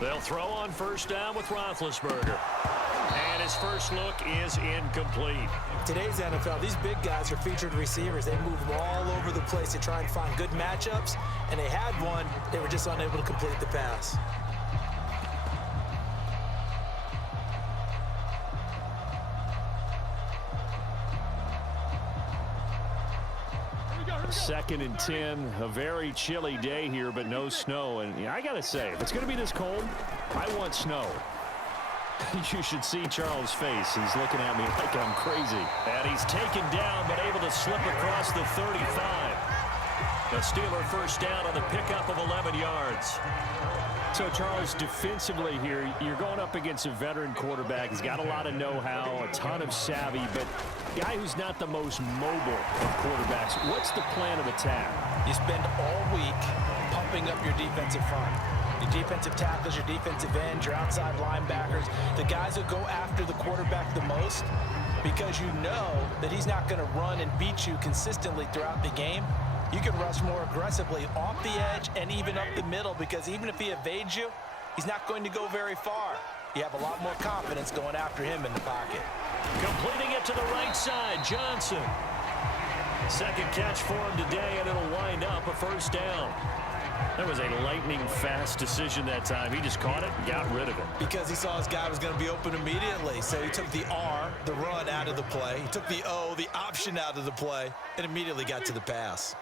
They'll throw on first down with Roethlisberger. And his first look is incomplete. Today's NFL, these big guys are featured receivers. They move all over the place to try and find good matchups, and they had one. They were just unable to complete the pass. Second and 10, a very chilly day here, but no snow. And I got to say, if it's going to be this cold, I want snow. You should see Charles' face. He's looking at me like I'm crazy. And he's taken down, but able to slip across the 35. The Steeler first down on the pickup of 11 yards. So, Charles, defensively here, you're going up against a veteran quarterback. He's got a lot of know-how, a ton of savvy, but a guy who's not the most mobile of quarterbacks. What's the plan of attack? You spend all week pumping up your defensive front. Your defensive tackles, your defensive ends, your outside linebackers, the guys who go after the quarterback the most, because you know that he's not going to run and beat you consistently throughout the game. You can rush more aggressively off the edge and even up the middle, because even if he evades you, he's not going to go very far. You have a lot more confidence going after him in the pocket. Completing it to the right side, Johnson. Second catch for him today, and it'll wind up a first down. That was a lightning-fast decision that time. He just caught it and got rid of it. Because he saw his guy was going to be open immediately. So he took the R, the run, out of the play. He took the O, the option, out of the play, and immediately got to the pass.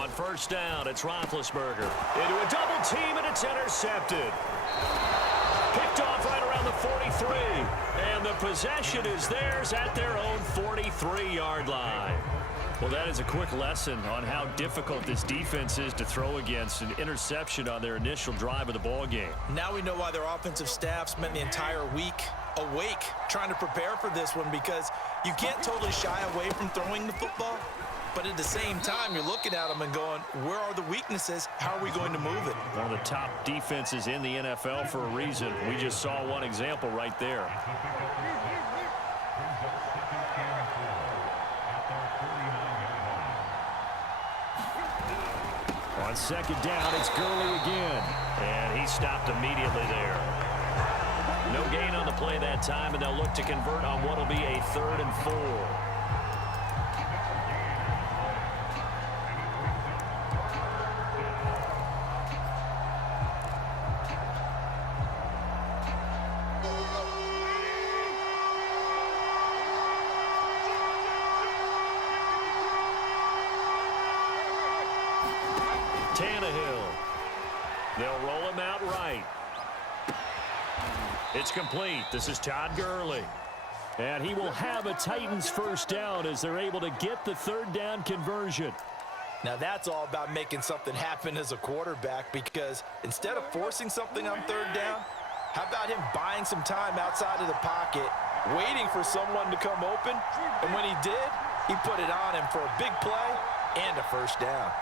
On first down, it's Roethlisberger. Into a double team, and it's intercepted. Picked off right around the 43. And the possession is theirs at their own 43-yard line. Well, that is a quick lesson on how difficult this defense is to throw against. An interception on their initial drive of the ball game. Now we know why their offensive staff spent the entire week awake trying to prepare for this one, because you can't totally shy away from throwing the football. But at the same time, you're looking at them and going, where are the weaknesses? How are we going to move it? One of the top defenses in the NFL for a reason. We just saw one example right there. On second down, it's Gurley again. And he stopped immediately there. No gain on the play that time, and they'll look to convert on what will be a 3rd and 4. Tannehill. They'll roll him out right. It's complete. This is Todd Gurley. And he will have a Titans first down as they're able to get the 3rd down conversion. Now that's all about making something happen as a quarterback, because instead of forcing something on 3rd down, how about him buying some time outside of the pocket, waiting for someone to come open, and when he did, he put it on him for a big play and a first down.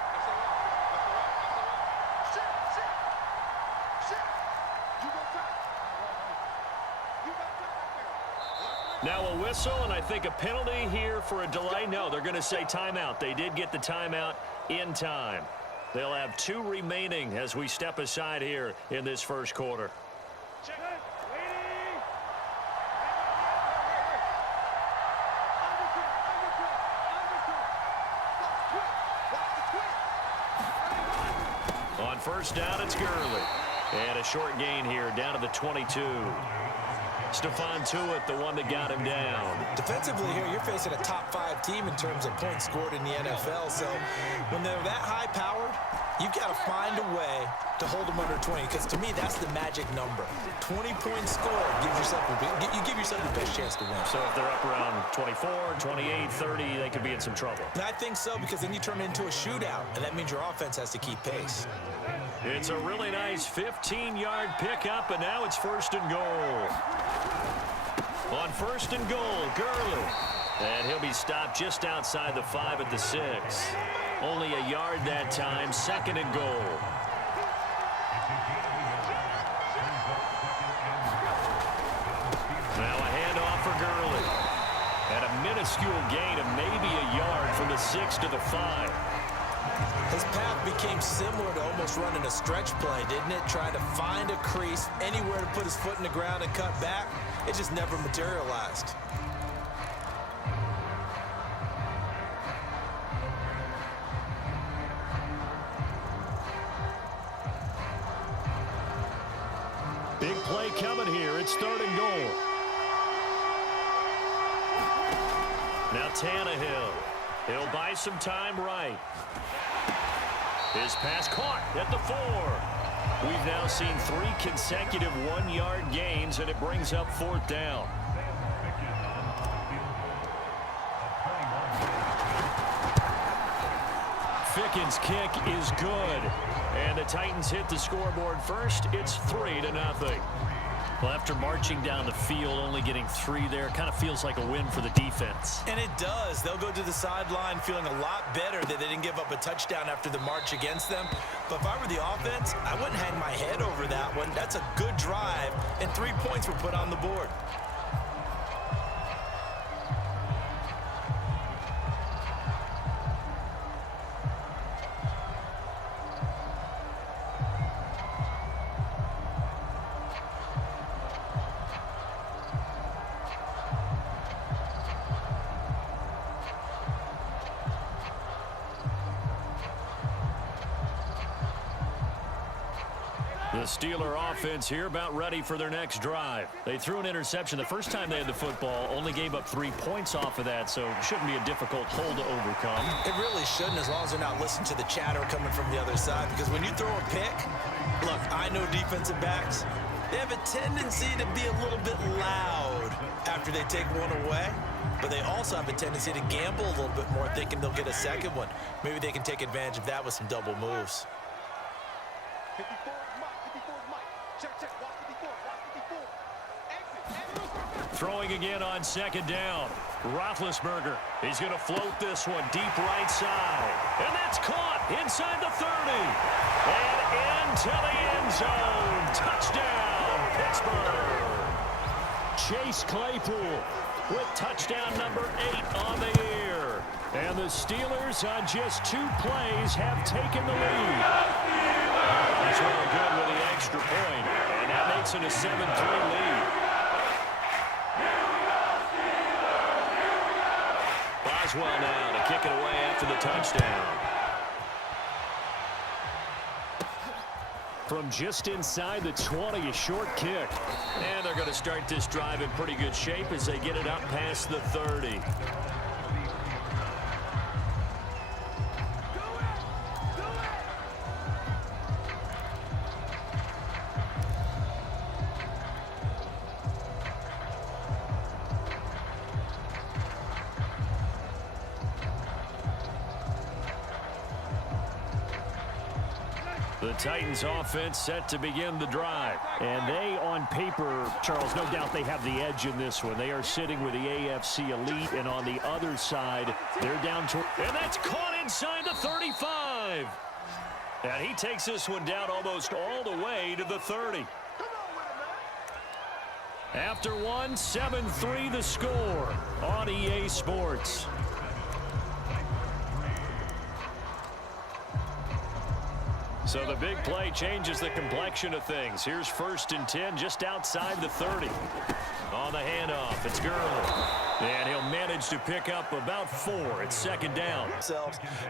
Now a whistle, and I think a penalty here for a delay. No, they're going to say timeout. They did get the timeout in time. They'll have 2 remaining as we step aside here in this first quarter. On first down, it's Gurley. And a short gain here down to the 22. Stephon Tuitt, the one that got him down. Defensively here, you're facing a top 5 team in terms of points scored in the NFL. So when they're that high-powered, you've got to find a way to hold them under 20, because to me, that's the magic number. 20 points scored gives yourself you give yourself the best chance to win. So if they're up around 24, 28, 30, they could be in some trouble. And I think so, because then you turn it into a shootout, and that means your offense has to keep pace. It's a really nice 15-yard pickup, and now it's 1st and goal. On 1st and goal, Gurley. And he'll be stopped just outside the 5 at the 6. Only a yard that time, 2nd and goal. Now a handoff for Gurley. And a minuscule gain of maybe a yard from the 6 to the 5. His path became similar to almost running a stretch play, didn't it? Trying to find a crease, anywhere to put his foot in the ground and cut back. It just never materialized. Big play coming here. It's 3rd and goal. Now Tannehill. He'll buy some time right. His pass caught at the 4. We've now seen 3 consecutive 1-yard gains, and it brings up 4th down. Fickens' kick is good. And the Titans hit the scoreboard first. It's 3-0. Well, after marching down the field, only getting 3 there, kind of feels like a win for the defense. And it does. They'll go to the sideline feeling a lot better that they didn't give up a touchdown after the march against them. But if I were the offense, I wouldn't hang my head over that one. That's a good drive, and 3 points were put on the board. The Steeler offense here about ready for their next drive. They threw an interception the first time they had the football, only gave up 3 points off of that, so it shouldn't be a difficult hole to overcome. It really shouldn't, as long as they're not listening to the chatter coming from the other side, because when you throw a pick, look, I know defensive backs, they have a tendency to be a little bit loud after they take one away, but they also have a tendency to gamble a little bit more, thinking they'll get a second one. Maybe they can take advantage of that with some double moves. Throwing again on 2nd down. Roethlisberger. He's going to float this one deep right side. And that's caught inside the 30. And into the end zone. Touchdown, Pittsburgh. Chase Claypool with touchdown number 8 on the year. And the Steelers on just 2 plays have taken the lead. He's really good with the extra point. And that makes it a 7-3 lead. Boswell now to kick it away after the touchdown. From just inside the 20, a short kick. And they're going to start this drive in pretty good shape as they get it up past the 30. The Titans offense set to begin the drive. And they, on paper, Charles, no doubt they have the edge in this one. They are sitting with the AFC elite, and on the other side, they're down to... And that's caught inside the 35. And he takes this one down almost all the way to the 30. After one, 7-3 the score on EA Sports. So the big play changes the complexion of things. Here's 1st and 10 just outside the 30. On the handoff, it's Gurley. And he'll manage to pick up about 4. It's 2nd down.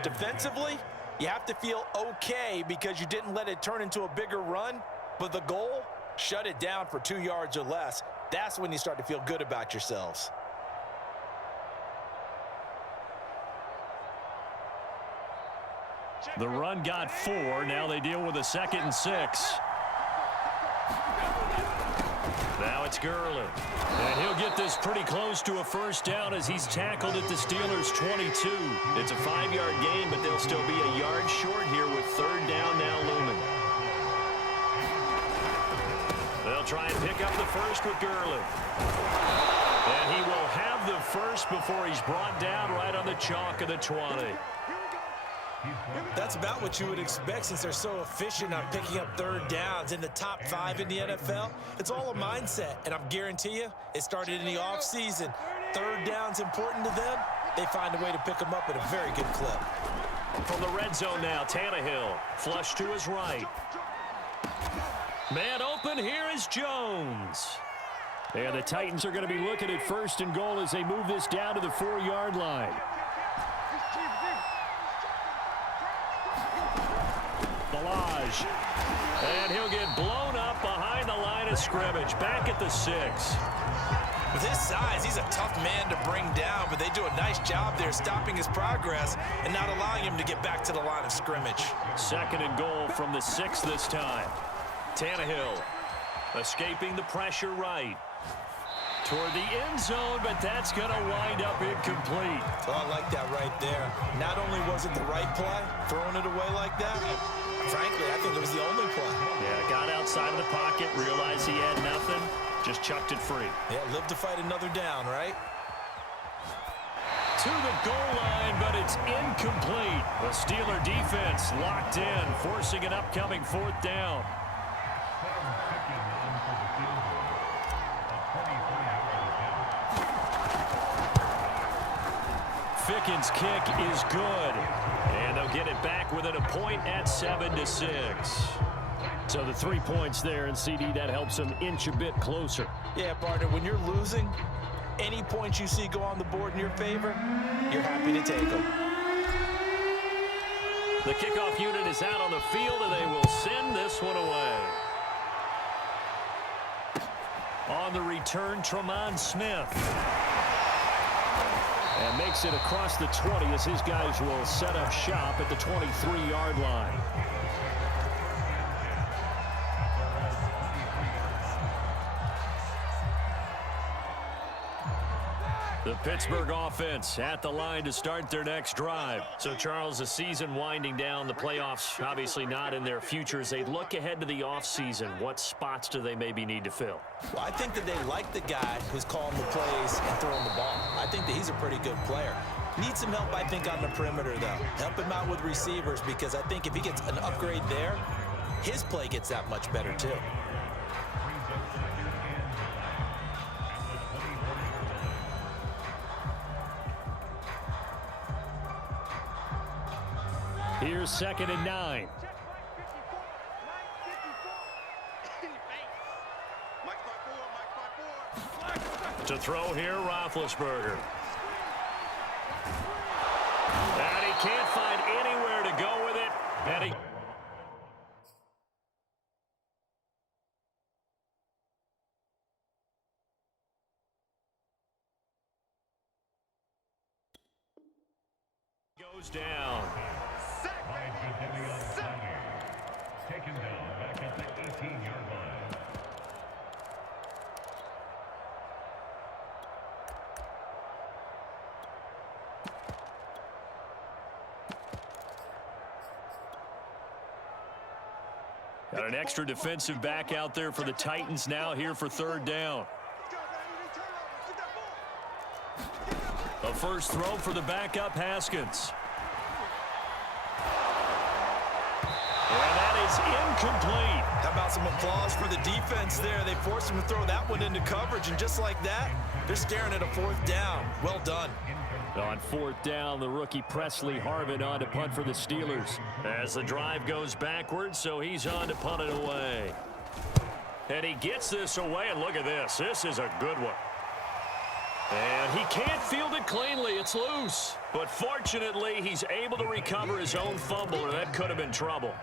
Defensively, you have to feel okay because you didn't let it turn into a bigger run. But the goal, shut it down for 2 yards or less. That's when you start to feel good about yourselves. The run got 4. Now they deal with a 2nd and 6. Now it's Gurley. And he'll get this pretty close to a 1st down as he's tackled at the Steelers' 22. It's a 5-yard gain, but they'll still be a yard short here with 3rd down now looming. They'll try and pick up the 1st with Gurley. And he will have the 1st before he's brought down right on the chalk of the 20. That's about what you would expect since they're so efficient on picking up 3rd downs in the top 5 in the NFL. It's all a mindset, and I guarantee you it started in the offseason. 3rd down's important to them. They find a way to pick them up at a very good clip. From the red zone now, Tannehill. Flush to his right. Man open, here is Jones. And the Titans are going to be looking at 1st and goal as they move this down to the 4-yard line. Balaj. And he'll get blown up behind the line of scrimmage. Back at the 6. With his size, he's a tough man to bring down, but they do a nice job there stopping his progress and not allowing him to get back to the line of scrimmage. 2nd and goal from the 6 this time. Tannehill escaping the pressure right. Toward the end zone, but that's going to wind up incomplete. Oh, I like that right there. Not only was it the right play, throwing it away like that, frankly, I think it was the only play. Yeah, got outside of the pocket, realized he had nothing, just chucked it free. Yeah, live to fight another down, right? To the goal line, but it's incomplete. The Steeler defense locked in, forcing an upcoming 4th down. Fickens' kick is good. And they'll get it back within a point at 7-6. So the 3 points there, and CD, that helps them inch a bit closer. Yeah, partner, when you're losing, any points you see go on the board in your favor, you're happy to take them. The kickoff unit is out on the field, and they will send this one away. On the return, Tremont Smith. And makes it across the 20 as his guys will set up shop at the 23-yard line. The Pittsburgh offense at the line to start their next drive. So, Charles, the season winding down, the playoffs obviously not in their future. As they look ahead to the offseason, what spots do they maybe need to fill? Well, I think that they like the guy who's calling the plays and throwing the ball. I think that he's a pretty good player. Needs some help, I think, on the perimeter, though. Help him out with receivers, because I think if he gets an upgrade there, his play gets that much better, too. Here's 2nd and 9. To throw here, Roethlisberger. And he can't find anywhere to go with it. And he... goes down. Taken down back at the 18-yard line. Got an extra defensive back out there for the Titans now here for 3rd down. A first throw for the backup, Haskins. And that is incomplete. How about some applause for the defense there? They forced him to throw that one into coverage, and just like that, they're staring at a 4th down. Well done. On 4th down, the rookie Presley Harvin on to punt for the Steelers. As the drive goes backwards, so he's on to punt it away. And he gets this away, and look at this. This is a good one. And he can't field it cleanly. It's loose. But fortunately, he's able to recover his own fumble, or that could have been trouble.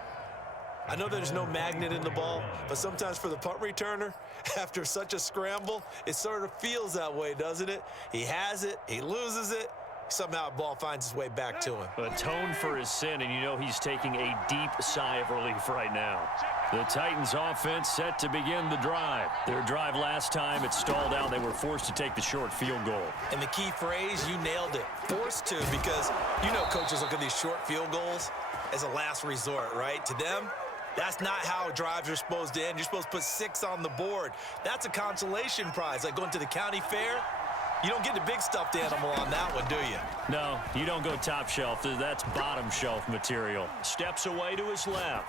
I know there's no magnet in the ball, but sometimes for the punt returner, after such a scramble, it sort of feels that way, doesn't it? He has it, he loses it, somehow the ball finds its way back to him. Atone for his sin, and you know he's taking a deep sigh of relief right now. The Titans offense set to begin the drive. Their drive last time, it stalled out. They were forced to take the short field goal. And the key phrase, you nailed it. Forced to, because you know coaches look at these short field goals as a last resort, right? To them, that's not how drives are supposed to end. You're supposed to put 6 on the board. That's a consolation prize, like going to the county fair. You don't get the big stuffed animal on that one, do you? No, you don't go top shelf. That's bottom shelf material. Steps away to his left.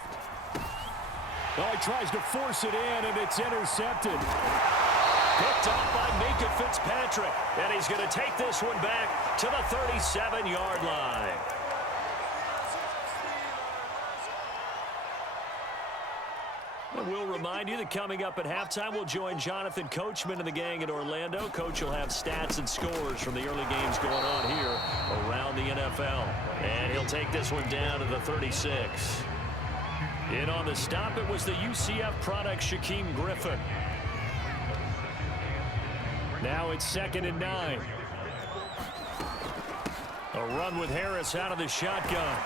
Oh, he tries to force it in, and it's intercepted. Picked off by Minkah Fitzpatrick. And he's going to take this one back to the 37-yard line. And we'll remind you that coming up at halftime, we'll join Jonathan Coachman and the gang in Orlando. Coach will have stats and scores from the early games going on here around the NFL. And he'll take this one down to the 36. In on the stop, it was the UCF product, Shaquem Griffin. Now it's 2nd and 9. A run with Harris out of the shotgun.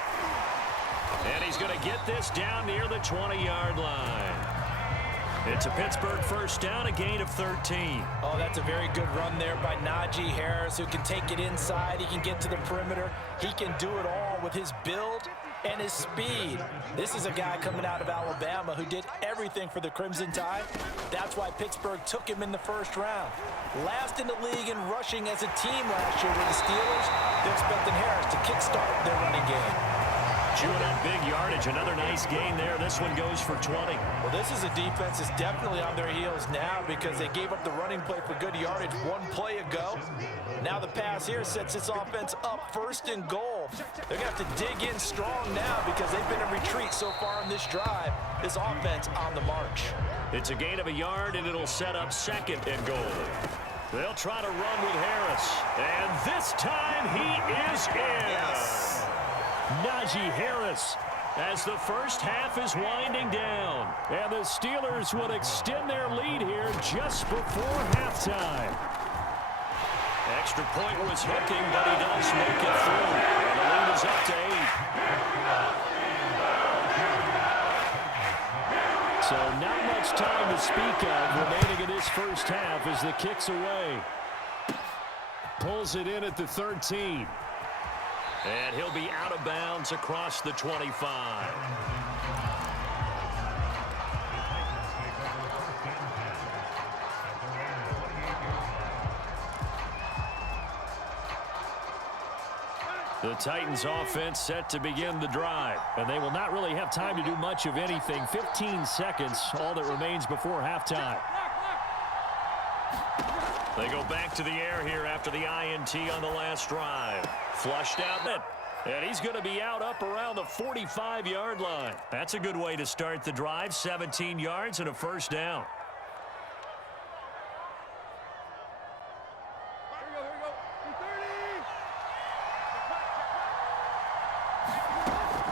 And he's going to get this down near the 20-yard line. It's a Pittsburgh first down, a gain of 13. Oh, that's a very good run there by Najee Harris, who can take it inside. He can get to the perimeter. He can do it all with his build and his speed. This is a guy coming out of Alabama who did everything for the Crimson Tide. That's why Pittsburgh took him in the first round. Last in the league in rushing as a team last year with the Steelers. They're expecting Harris to kickstart their running game. Chewing up big yardage. Another nice gain there. This one goes for 20. Well, this is a defense that's definitely on their heels now because they gave up the running play for good yardage one play ago. Now the pass here sets this offense up 1st and goal. They're going to have to dig in strong now because they've been in retreat so far in this drive. This offense on the march. It's a gain of a yard, and it'll set up 2nd and goal. They'll try to run with Harris. And this time he is in. Yes. Najee Harris as the first half is winding down. And the Steelers will extend their lead here just before halftime. Extra point was hooking, but he does make it through. And the lead is up to 8. So not much time to speak of remaining in this first half as the kick's away. Pulls it in at the 13. And he'll be out of bounds across the 25. The Titans offense set to begin the drive, and they will not really have time to do much of anything. 15 seconds, all that remains before halftime. They go back to the air here after the INT on the last drive. Flushed out, and he's going to be out up around the 45-yard line. That's a good way to start the drive. 17 yards and a first down.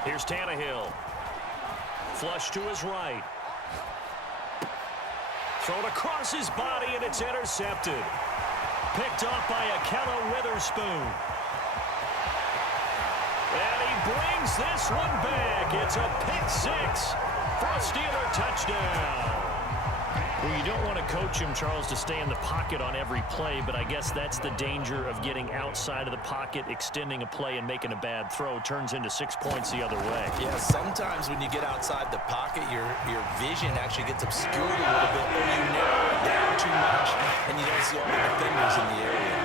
Here's Tannehill. Flush to his right. Thrown across his body, and it's intercepted. Picked off by Ahkello Witherspoon. And he brings this one back. It's a pick 6 for a Steeler touchdown. Well, you don't want to coach him, Charles, to stay in the pocket on every play, but I guess that's the danger of getting outside of the pocket, extending a play, and making a bad throw. Turns into 6 points the other way. Yeah, sometimes when you get outside the pocket, your vision actually gets obscured a little bit, or you narrow it down too much, and you don't see all the defenders in the area.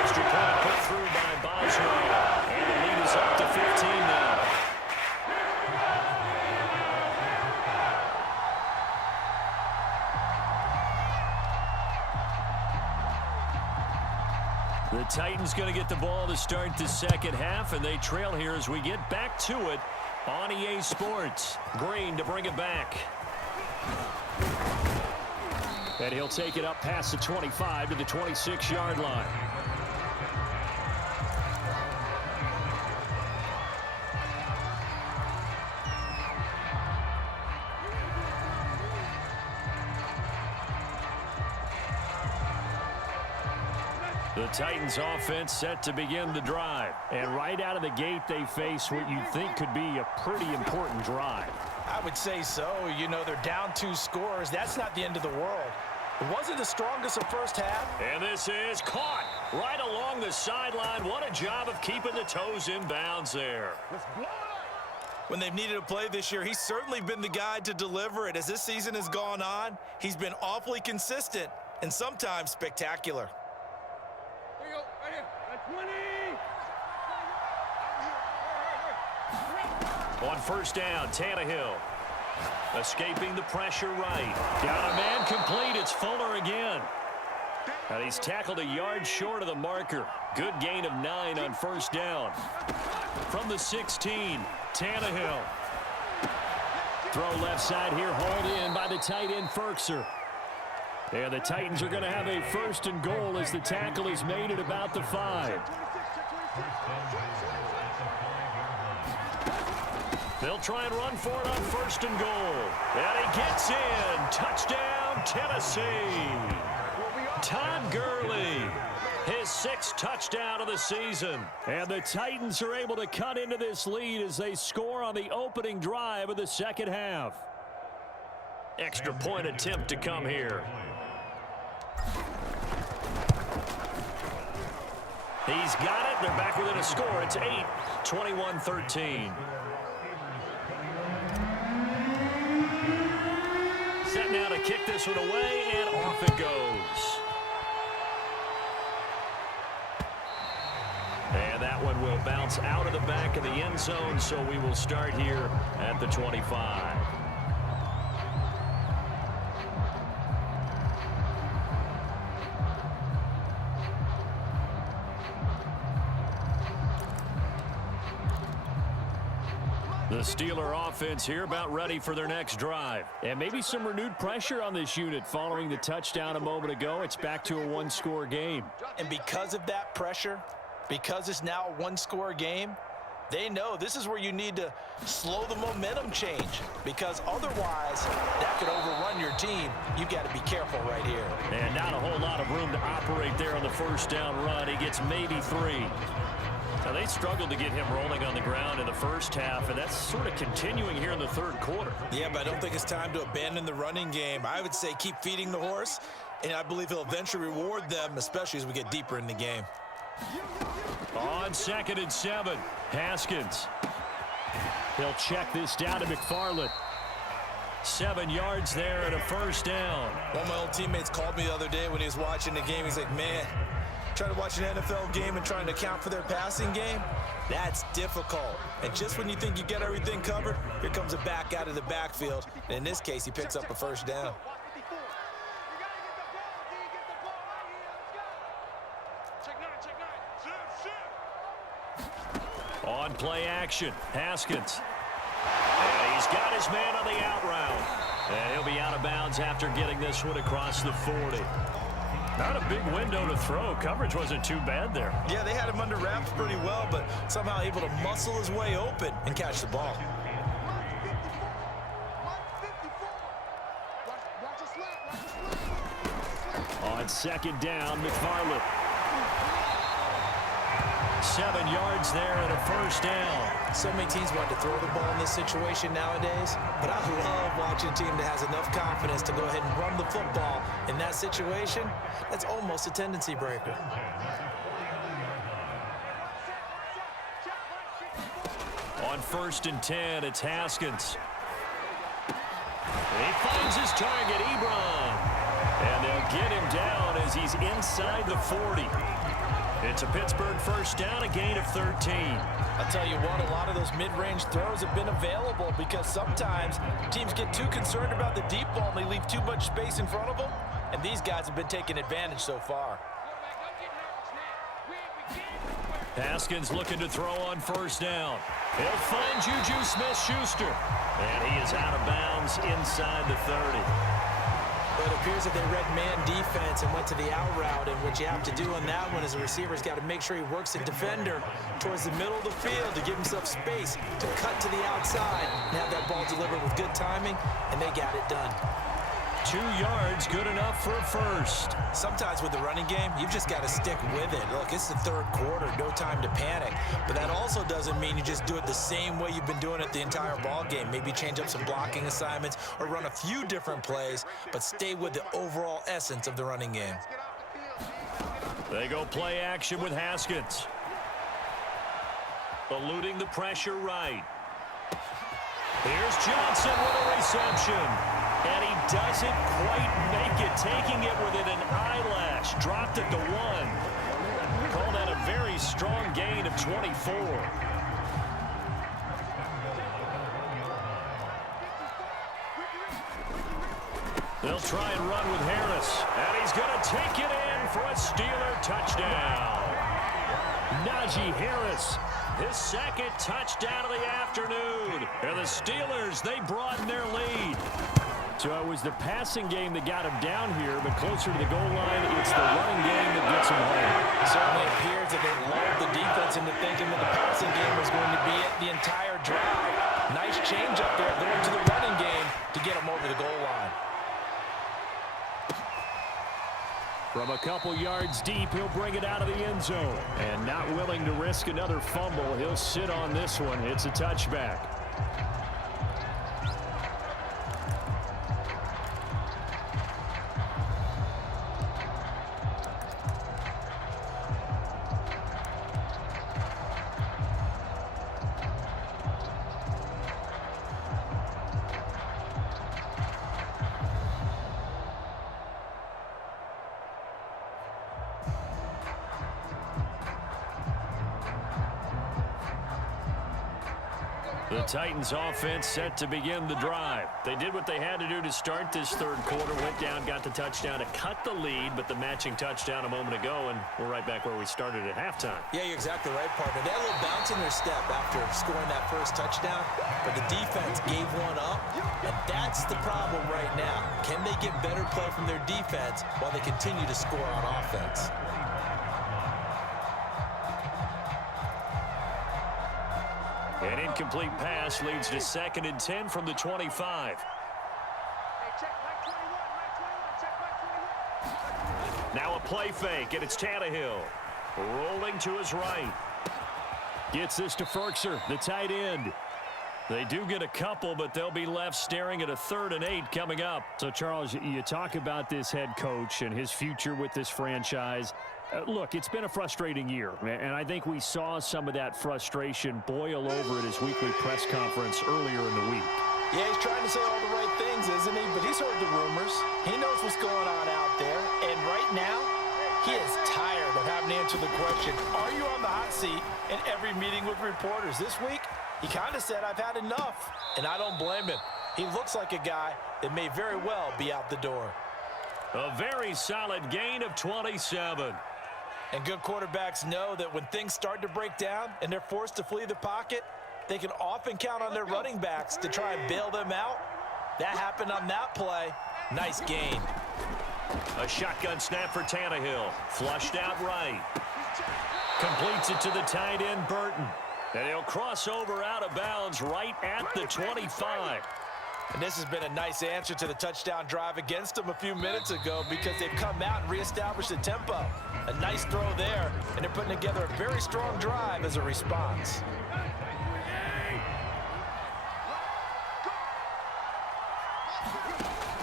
Extra point put through by Boswell, and the lead is up to 15 now. The Titans going to get the ball to start the second half, and they trail here as we get back to it on EA Sports. Green to bring it back. And he'll take it up past the 25 to the 26-yard line. The Titans offense set to begin the drive. And right out of the gate, they face what you think could be a pretty important drive. I would say so. You know, they're down 2 scores. That's not the end of the world. It wasn't the strongest of first half. And this is caught right along the sideline. What a job of keeping the toes in bounds there. When they've needed a play this year, he's certainly been the guy to deliver it. As this season has gone on, he's been awfully consistent and sometimes spectacular. Here you go, right here. At 20. On first down, Tannehill. Escaping the pressure right. Got a man complete. It's Fuller again. And he's tackled a yard short of the marker. Good gain of 9 on first down. From the 16, Tannehill. Throw left side here, hauled in by the tight end, Ferkser. And the Titans are going to have a 1st and goal as the tackle is made at about the 5. They'll try and run for it on 1st and goal. And he gets in. Touchdown, Tennessee. Todd Gurley, his 6th touchdown of the season. And the Titans are able to cut into this lead as they score on the opening drive of the second half. Extra point attempt to come here. He's got it. They're back within a score. It's 8, 21-13. Set now to kick this one away, and off it goes. And that one will bounce out of the back of the end zone, so we will start here at the 25. The Steeler offense here about ready for their next drive. And maybe some renewed pressure on this unit following the touchdown a moment ago. It's back to a 1-score game. And because of that pressure, because it's now a 1-score game, they know this is where you need to slow the momentum change, because otherwise that could overrun your team. You've got to be careful right here. And not a whole lot of room to operate there on the 1st down run. He gets maybe 3. Now, they struggled to get him rolling on the ground in the first half, and that's sort of continuing here in the 3rd quarter. Yeah, but I don't think it's time to abandon the running game. I would say keep feeding the horse, and I believe he'll eventually reward them, especially as we get deeper in the game. On 2nd and 7, Haskins. He'll check this down to McFarland. 7 yards there and a 1st down. One of my old teammates called me the other day when he was watching the game. He's like, man, trying to watch an NFL game and trying to account for their passing game, that's difficult. And just when you think you get everything covered, here comes a back out of the backfield. And in this case, he picks up a 1st down. On play action, Haskins. And he's got his man on the out route. And he'll be out of bounds after getting this one across the 40. Not a big window to throw. Coverage wasn't too bad there. Yeah, they had him under wraps pretty well, but somehow able to muscle his way open and catch the ball. On 2nd down, McFarland. 7 yards there and a 1st down. So many teams want to throw the ball in this situation nowadays, but I love watching a team that has enough confidence to go ahead and run the football in that situation. That's almost a tendency breaker. On 1st and 10, it's Haskins. He finds his target, Ebron. And they'll get him down as he's inside the 40. It's a Pittsburgh 1st down, a gain of 13. I'll tell you what, a lot of those mid-range throws have been available because sometimes teams get too concerned about the deep ball and they leave too much space in front of them, and these guys have been taking advantage so far. Haskins looking to throw on 1st down. He'll find Juju Smith-Schuster. And he is out of bounds inside the 30. But it appears that they read man defense and went to the out route, and what you have to do on that one is the receiver's got to make sure he works the defender towards the middle of the field to give himself space to cut to the outside and have that ball delivered with good timing, and they got it done. 2 yards, good enough for a 1st. Sometimes with the running game, you've just got to stick with it. Look, it's the 3rd quarter, no time to panic. But that also doesn't mean you just do it the same way you've been doing it the entire ball game. Maybe change up some blocking assignments or run a few different plays, but stay with the overall essence of the running game. They go play action with Haskins. Eluding the pressure right. Here's Johnson with a reception. And he doesn't quite make it, taking it within an eyelash. Dropped it to 1. Call that a very strong gain of 24. They'll try and run with Harris. And he's going to take it in for a Steeler touchdown. Najee Harris His second touchdown of the afternoon. And the Steelers, they broaden their lead. So it was the passing game that got him down here, but closer to the goal line, it's the running game that gets him home. It certainly appears that they lulled the defense into thinking that the passing game was going to be it the entire drive. Nice change up there going to the running game to get him over the goal line. From a couple yards deep, he'll bring it out of the end zone. And not willing to risk another fumble, he'll sit on this one. It's a touchback. The Titans offense set to begin the drive. They did what they had to do to start this third quarter. Went down, got the touchdown to cut the lead, but the matching touchdown a moment ago, and we're right back where we started at halftime. Yeah, you're exactly right, partner. They had a little bounce in their step after scoring that first touchdown, but the defense gave one up, and that's the problem right now. Can they get better play from their defense while they continue to score on offense? An incomplete pass leads to 2nd and 10 from the 25. Now a play fake, and it's Tannehill. Rolling to his right. Gets this to Firkser, the tight end. They do get a couple, but they'll be left staring at a 3rd and 8 coming up. So, Charles, you talk about this head coach and his future with this franchise. Look, it's been a frustrating year, and I think we saw some of that frustration boil over at his weekly press conference earlier in the week. Yeah, he's trying to say all the right things, isn't he? But he's heard the rumors. He knows what's going on out there. And right now, he is tired of having to answer the question, are you on the hot seat in every meeting with reporters? This week, he kind of said, I've had enough. And I don't blame him. He looks like a guy that may very well be out the door. A very solid gain of 27. And good quarterbacks know that when things start to break down and they're forced to flee the pocket, they can often count on their running backs to try and bail them out. That happened on that play. Nice gain. A shotgun snap for Tannehill. Flushed out right. Completes it to the tight end, Burton. And he'll cross over out of bounds right at the 25. And this has been a nice answer to the touchdown drive against them a few minutes ago because they've come out and reestablished the tempo. A nice throw there, and they're putting together a very strong drive as a response.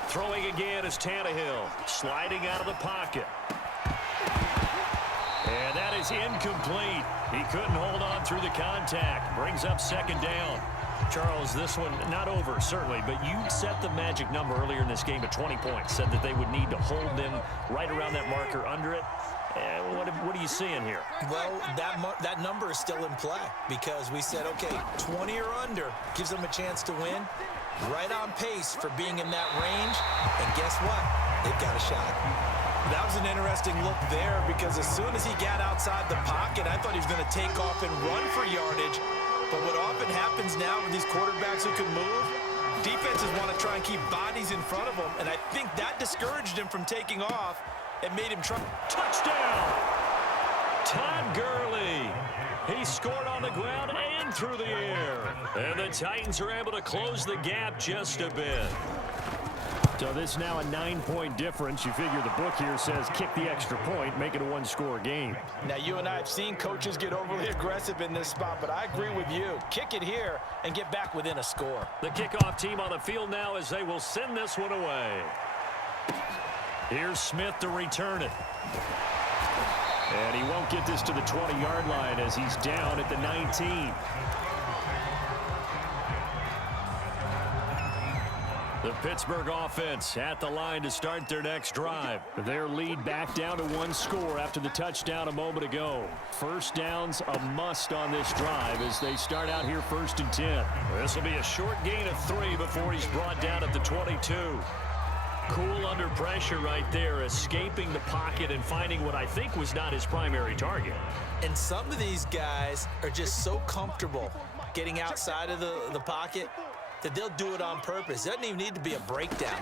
Throwing again is Tannehill, sliding out of the pocket. And that is incomplete. He couldn't hold on through the contact. Brings up 2nd down. Charles, this one not over, certainly, but you set the magic number earlier in this game at 20 points. Said that they would need to hold them right around that marker under it. What are you seeing here? Well, that number is still in play because we said, okay, 20 or under gives them a chance to win. Right on pace for being in that range. And guess what? They've got a shot. That was an interesting look there because as soon as he got outside the pocket, I thought he was going to take off and run for yardage. But what often happens now with these quarterbacks who can move, defenses want to try and keep bodies in front of them, and I think that discouraged him from taking off and made him try. Touchdown! Todd Gurley. He scored on the ground and through the air. And the Titans are able to close the gap just a bit. So this is now a 9-point difference. You figure the book here says kick the extra point, make it a 1-score game. Now, you and I have seen coaches get overly aggressive in this spot, but I agree with you. Kick it here and get back within a score. The kickoff team on the field now as they will send this one away. Here's Smith to return it. And he won't get this to the 20-yard line as he's down at the 19. The Pittsburgh offense at the line to start their next drive. Their lead back down to 1 score after the touchdown a moment ago. First down's a must on this drive as they start out here 1st and 10. This will be a short gain of 3 before he's brought down at the 22. Cool under pressure right there, escaping the pocket and finding what I think was not his primary target. And some of these guys are just so comfortable getting outside of the pocket that they'll do it on purpose. It doesn't even need to be a breakdown.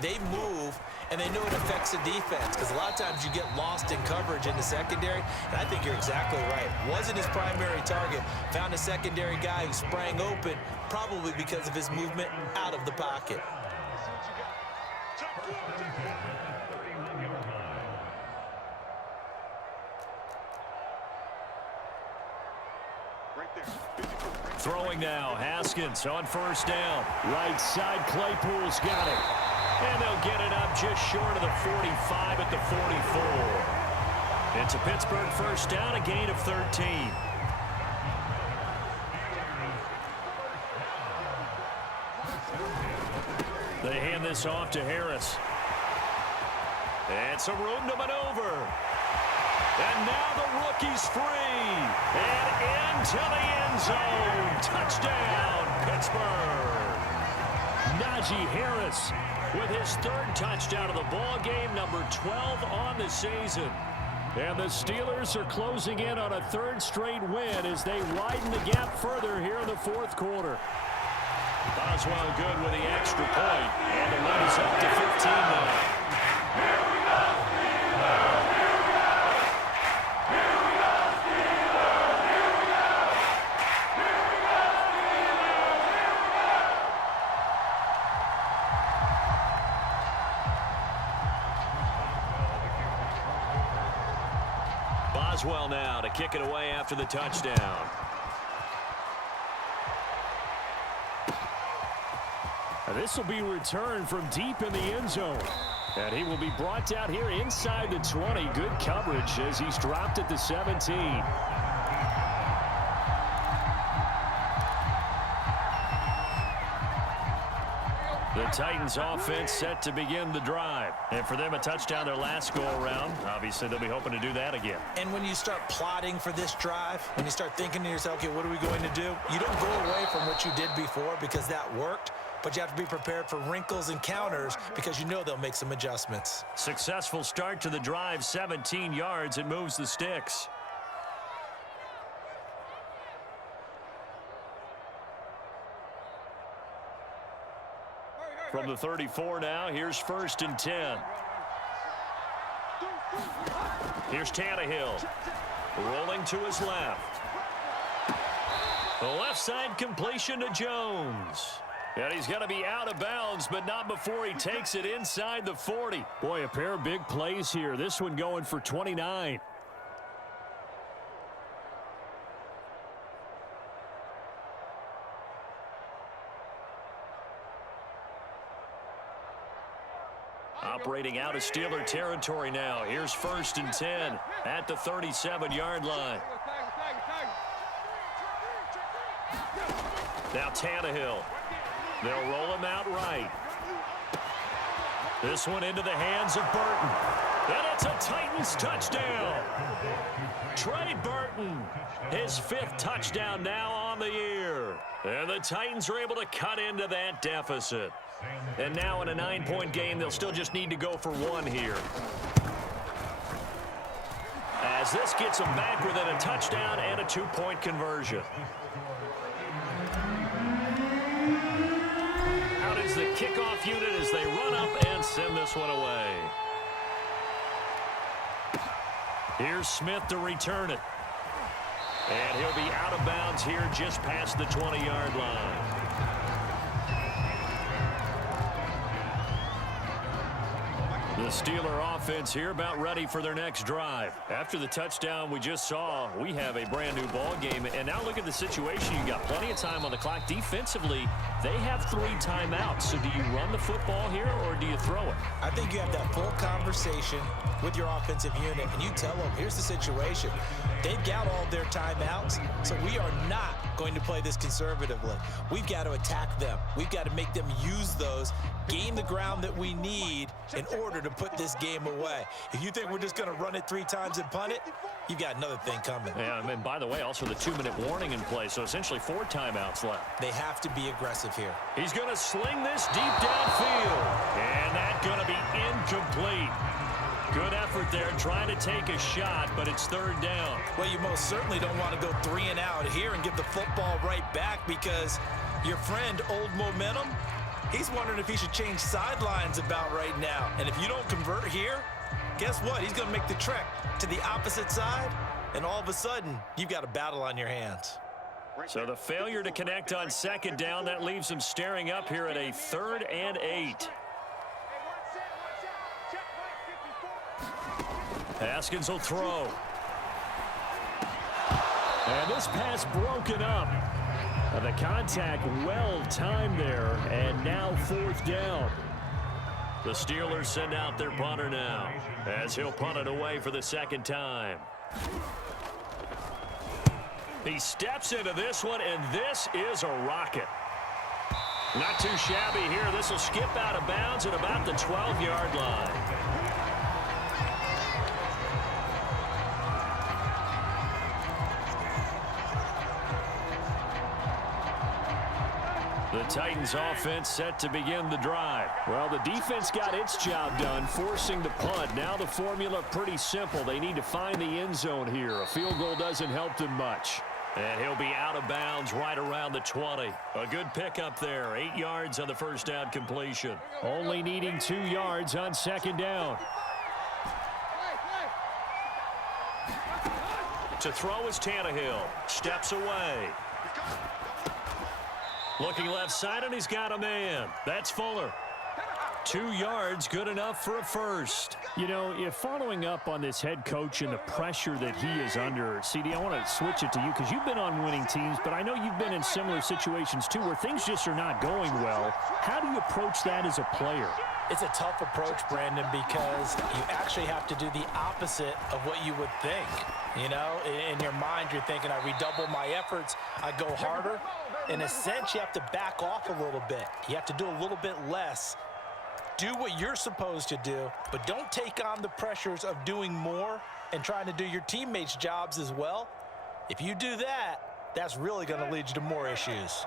They move, and they know it affects the defense, because a lot of times you get lost in coverage in the secondary, and I think you're exactly right. Wasn't his primary target. Found a secondary guy who sprang open, probably because of his movement out of the pocket. Throwing now, Haskins on first down. Right side, Claypool's got it. And they'll get it up just short of the 45 at the 44. It's a Pittsburgh first down, a gain of 13. They hand this off to Harris. And some room to maneuver. And now the rookie's free. And into the end zone. Touchdown, Pittsburgh. Najee Harris with his third touchdown of the ball game, number 12 on the season. And the Steelers are closing in on a third straight win as they widen the gap further here in the fourth quarter. Boswell good with the extra point. And the lead is up to 15 now. Boswell now to kick it away after the touchdown. This will be returned from deep in the end zone. And he will be brought down here inside the 20. Good coverage as he's dropped at the 17. The Titans offense set to begin the drive. And for them, a touchdown their last go-around. Obviously, they'll be hoping to do that again. And when you start plotting for this drive, when you start thinking to yourself, okay, what are we going to do? You don't go away from what you did before because that worked, but you have to be prepared for wrinkles and counters because you know they'll make some adjustments. Successful start to the drive, 17 yards. It moves the sticks. From the 34 now, here's 1st and 10. Here's Tannehill. Rolling to his left. The left side completion to Jones. And he's going to be out of bounds, but not before he takes it inside the 40. Boy, a pair of big plays here. This one going for 29. Operating out of Steeler territory now. Here's 1st and 10 at the 37-yard line. Now Tannehill. They'll roll him out right. This one into the hands of Burton. And it's a Titans touchdown. Trey Burton, his 5th touchdown now on the year. And the Titans are able to cut into that deficit. And now in a 9-point game, they'll still just need to go for 1 here. As this gets them back within a touchdown and a 2-point conversion. Out is the kickoff unit as they run up and send this one away. Here's Smith to return it. And he'll be out of bounds here just past the 20-yard line. The Steeler offense here about ready for their next drive. After the touchdown we just saw, we have a brand new ball game. And now look at the situation. You got plenty of time on the clock. Defensively, they have 3 timeouts. So do you run the football here or do you throw it? I think you have that full conversation with your offensive unit, and you tell them, here's the situation. They've got all their timeouts, so we are not going to play this conservatively. We've got to attack them. We've got to make them use those, gain the ground that we need in order to to put this game away. If you think we're just going to run it 3 times and punt it, you've got another thing coming. Yeah, and by the way, also the 2-minute warning in play, so essentially 4 timeouts left. They have to be aggressive here. He's going to sling this deep downfield, and that's going to be incomplete. Good effort there, trying to take a shot, but it's 3rd down. Well, you most certainly don't want to go 3 and out here and give the football right back, because your friend, Old Momentum, he's wondering if he should change sidelines about right now. And if you don't convert here, guess what? He's going to make the trek to the opposite side, and all of a sudden, you've got a battle on your hands. So the failure to connect on 2nd down, that leaves him staring up here at a 3rd and 8. Haskins will throw. And this pass broken up. The contact well timed there, and now 4th down. The Steelers send out their punter now, as he'll punt it away for the 2nd time. He steps into this one, and this is a rocket. Not too shabby here. This will skip out of bounds at about the 12-yard line. The Titans offense set to begin the drive. Well, the defense got its job done, forcing the punt. Now the formula pretty simple. They need to find the end zone here. A field goal doesn't help them much. And he'll be out of bounds right around the 20. A good pickup there. 8 yards on the 1st down completion. Only needing 2 yards on 2nd down. To throw is Tannehill. Steps away. Looking left side, and he's got a man. That's Fuller. 2 yards, good enough for a first. You know, if following up on this head coach and the pressure that he is under, CD, I want to switch it to you because you've been on winning teams, but I know you've been in similar situations too where things just are not going well. How do you approach that as a player? It's a tough approach, Brandon, because you actually have to do the opposite of what you would think. You know, in your mind, you're thinking, I redouble my efforts, I go harder. In a sense, you have to back off a little bit. You have to do a little bit less. Do what you're supposed to do, but don't take on the pressures of doing more and trying to do your teammates' jobs as well. If you do that, that's really going to lead you to more issues.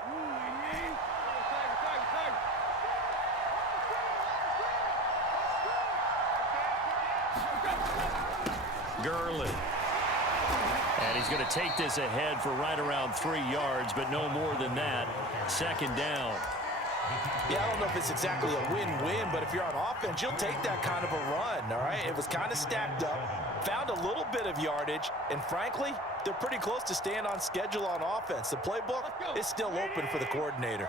Gurley. And he's going to take this ahead for right around 3 yards, but no more than that. 2nd down. Yeah, I don't know if it's exactly a win-win, but if you're on offense, you'll take that kind of a run, all right? It was kind of stacked up, found a little bit of yardage, and frankly, they're pretty close to staying on schedule on offense. The playbook is still open for the coordinator.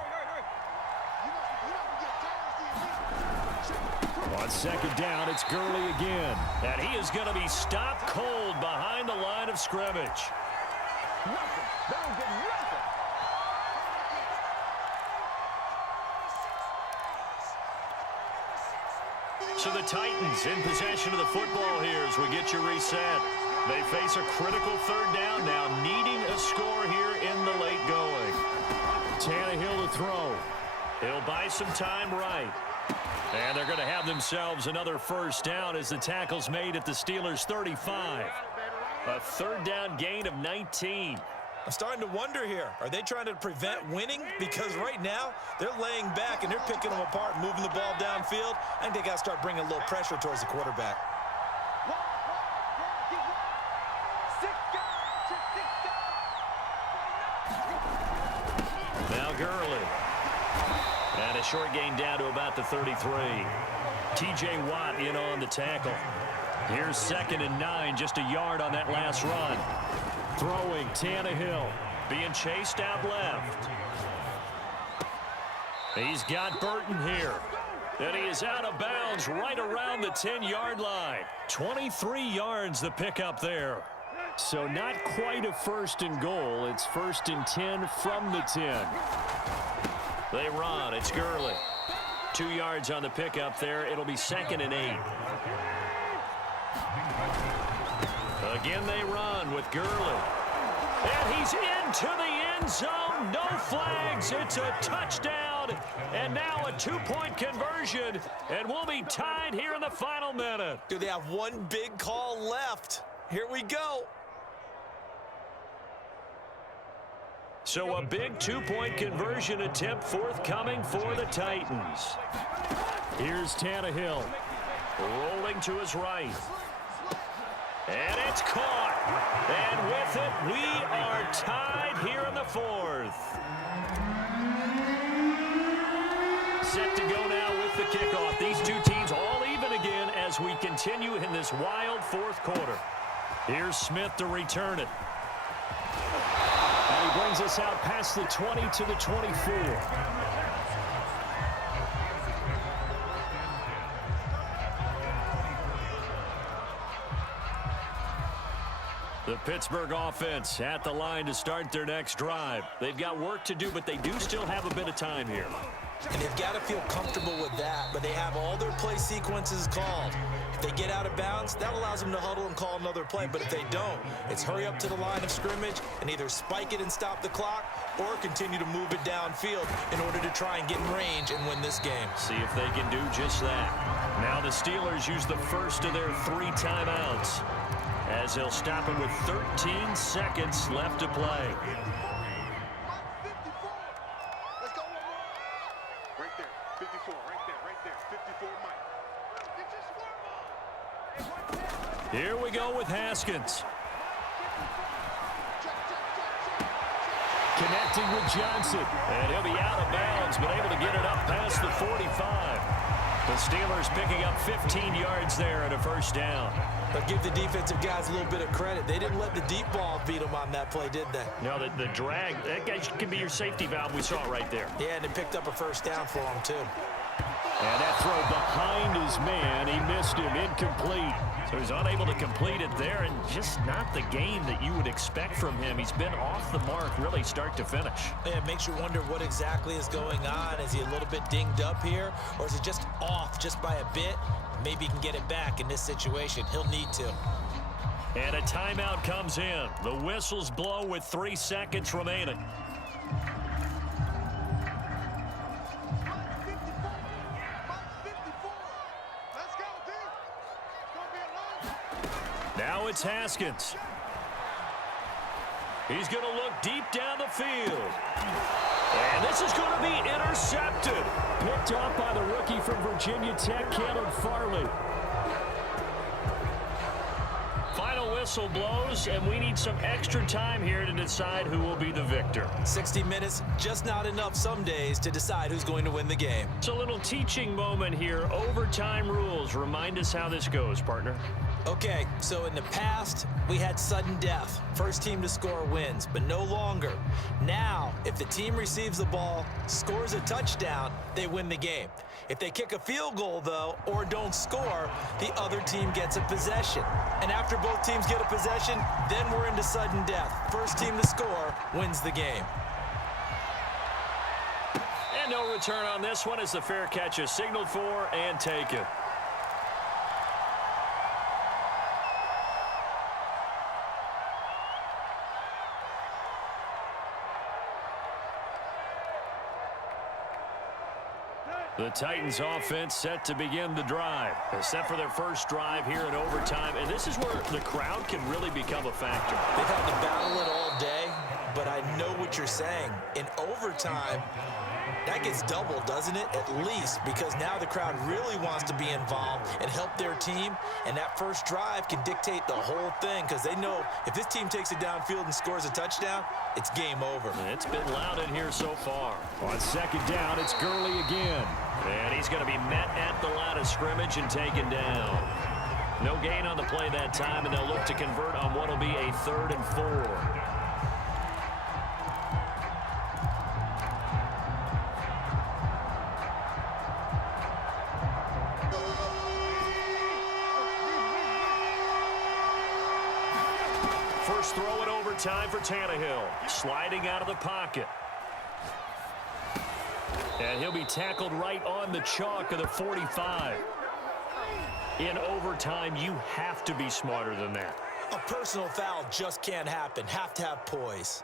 On 2nd down, it's Gurley again. And he is going to be stopped cold behind the line of scrimmage. So the Titans in possession of the football here as we get you reset. They face a critical 3rd down now, needing a score here in the late going. Tannehill to throw. He'll buy some time right. And they're going to have themselves another 1st down as the tackle's made at the Steelers' 35. A 3rd down gain of 19. I'm starting to wonder here, are they trying to prevent winning? Because right now, they're laying back and they're picking them apart, moving the ball downfield. I think they got to start bringing a little pressure towards the quarterback. Now Gurley. And a short gain down to about the 33. T.J. Watt in on the tackle. Here's 2nd and 9, just a yard on that last run. Throwing, Tannehill. Being chased out left. He's got Burton here. And he is out of bounds right around the 10-yard line. 23 yards the pickup there. So not quite a 1st and goal. It's 1st and 10 from the 10. They run. It's Gurley. 2 yards on the pickup there. It'll be 2nd and 8. Again they run with Gurley. And he's into the end zone. No flags. It's a touchdown. down, and now a two-point conversion, and we'll be tied here in the final minute. Do they have one big call left? Here we go. So a big two-point conversion attempt forthcoming for the Titans. Here's Tannehill. Rolling to his right. And it's caught. And with it, we are tied here in the fourth. Set to go now with the kickoff. These two teams all even again as we continue in this wild fourth quarter. Here's Smith to return it. And he brings us out past the 20 to the 24. The Pittsburgh offense at the line to start their next drive. They've got work to do, but they do still have a bit of time here. And they've got to feel comfortable with that, but they have all their play sequences called. If they get out of bounds, that allows them to huddle and call another play, but if they don't, it's hurry up to the line of scrimmage and either spike it and stop the clock or continue to move it downfield in order to try and get in range and win this game. See if they can do just that. Now the Steelers use the first of their 3 timeouts as they'll stop it with 13 seconds left to play. Here we go with Haskins. Connecting with Johnson. And he'll be out of bounds, but able to get it up past the 45. The Steelers picking up 15 yards there at a first down. But give the defensive guys a little bit of credit. They didn't let the deep ball beat them on that play, did they? No, the drag, that guy can be your safety valve. We saw it right there. Yeah, and they picked up a first down for him, too. And that throw behind his man. He missed him. Incomplete. So he's unable to complete it there, and just not the game that you would expect from him. He's been off the mark really start to finish. Yeah, it makes you wonder what exactly is going on. Is he a little bit dinged up here, or is he just off just by a bit? Maybe he can get it back in this situation. He'll need to. And a timeout comes in. The whistles blow with 3 seconds remaining. Now it's Haskins. He's going to look deep down the field. And this is going to be intercepted. Picked off by the rookie from Virginia Tech, Caleb Farley. Final whistle blows, and we need some extra time here to decide who will be the victor. 60 minutes, just not enough some days to decide who's going to win the game. It's a little teaching moment here. Overtime rules. Remind us how this goes, partner. Okay, so in the past, we had sudden death. First team to score wins, but no longer. Now, if the team receives the ball, scores a touchdown, they win the game. If they kick a field goal, though, or don't score, the other team gets a possession. And after both teams get a possession, then we're into sudden death. First team to score wins the game. And no return on this one as the fair catch is signaled for and taken. The Titans offense set to begin the drive. They're set for their first drive here in overtime, and this is where the crowd can really become a factor. They've had to battle it all day, but I know what you're saying. In overtime, that gets doubled, doesn't it? At least, because now the crowd really wants to be involved and help their team, and that first drive can dictate the whole thing because they know if this team takes it downfield and scores a touchdown, it's game over. And it's been loud in here so far. On second down, it's Gurley again. And he's going to be met at the line of scrimmage and taken down. No gain on the play that time, and they'll look to convert on what will be a 3rd and 4. First throw in overtime for Tannehill. Sliding out of the pocket. And he'll be tackled right on the chalk of the 45. In overtime, you have to be smarter than that. A personal foul just can't happen. Have to have poise.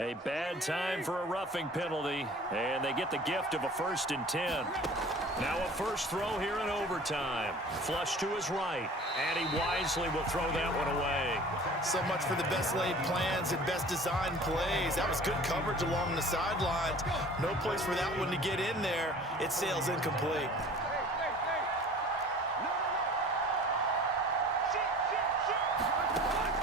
A bad time for a roughing penalty, and they get the gift of a 1st and 10. Now a first throw here in overtime. Flush to his right, and he wisely will throw that one away. So much for the best laid plans and best designed plays. That was good coverage along the sidelines. No place for that one to get in there. It sails incomplete.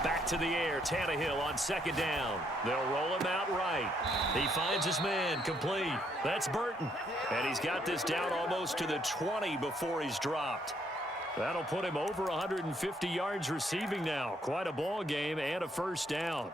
Back to the air, Tannehill on 2nd down. They'll roll him out right. He finds his man, complete. That's Burton. And he's got this down almost to the 20 before he's dropped. That'll put him over 150 yards receiving now. Quite a ball game and a 1st down.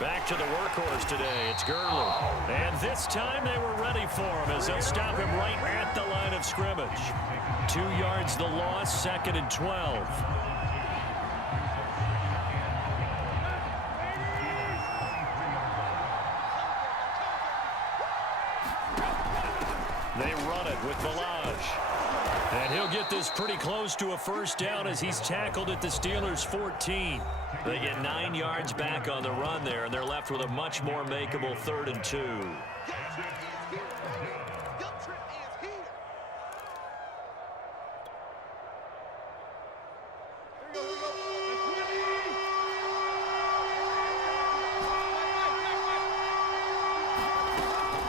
Back to the workhorse today. It's Gurley. And this time they were ready for him as they'll stop him right at the line of scrimmage. 2 yards the loss, 2nd and 12. They run it with Ballage. And he'll get this pretty close to a 1st down as he's tackled at the Steelers' 14. They get 9 yards back on the run there, and they're left with a much more makeable 3rd and 2.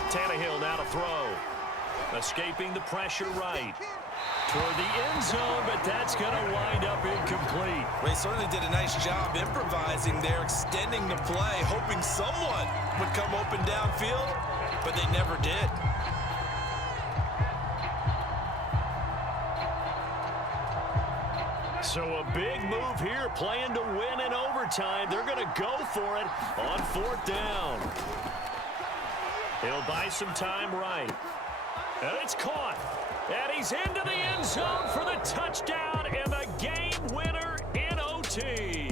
Tannehill now to throw. Escaping the pressure right. Toward the end zone, but that's going to wind up incomplete. They certainly did a nice job improvising there, extending the play, hoping someone would come open downfield, but they never did. So a big move here, playing to win in overtime. They're going to go for it on 4th down. He'll buy some time right. And it's caught. And he's into the end zone for the touchdown and the game winner in OT.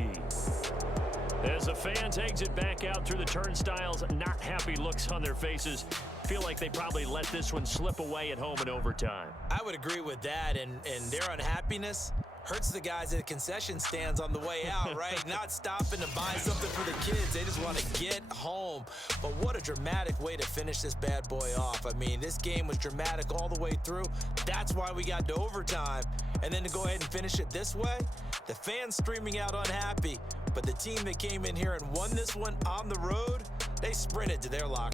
As the fans exit back out through the turnstiles, not happy looks on their faces. Feel like they probably let this one slip away at home in overtime. I would agree with that, and their unhappiness hurts the guys at the concession stands on the way out, right? Not stopping to buy something for the kids. They just want to get home. But what a dramatic way to finish this bad boy off. I mean, this game was dramatic all the way through. That's why we got to overtime. And then to go ahead and finish it this way, the fans streaming out unhappy. But the team that came in here and won this one on the road, they sprinted to their locker.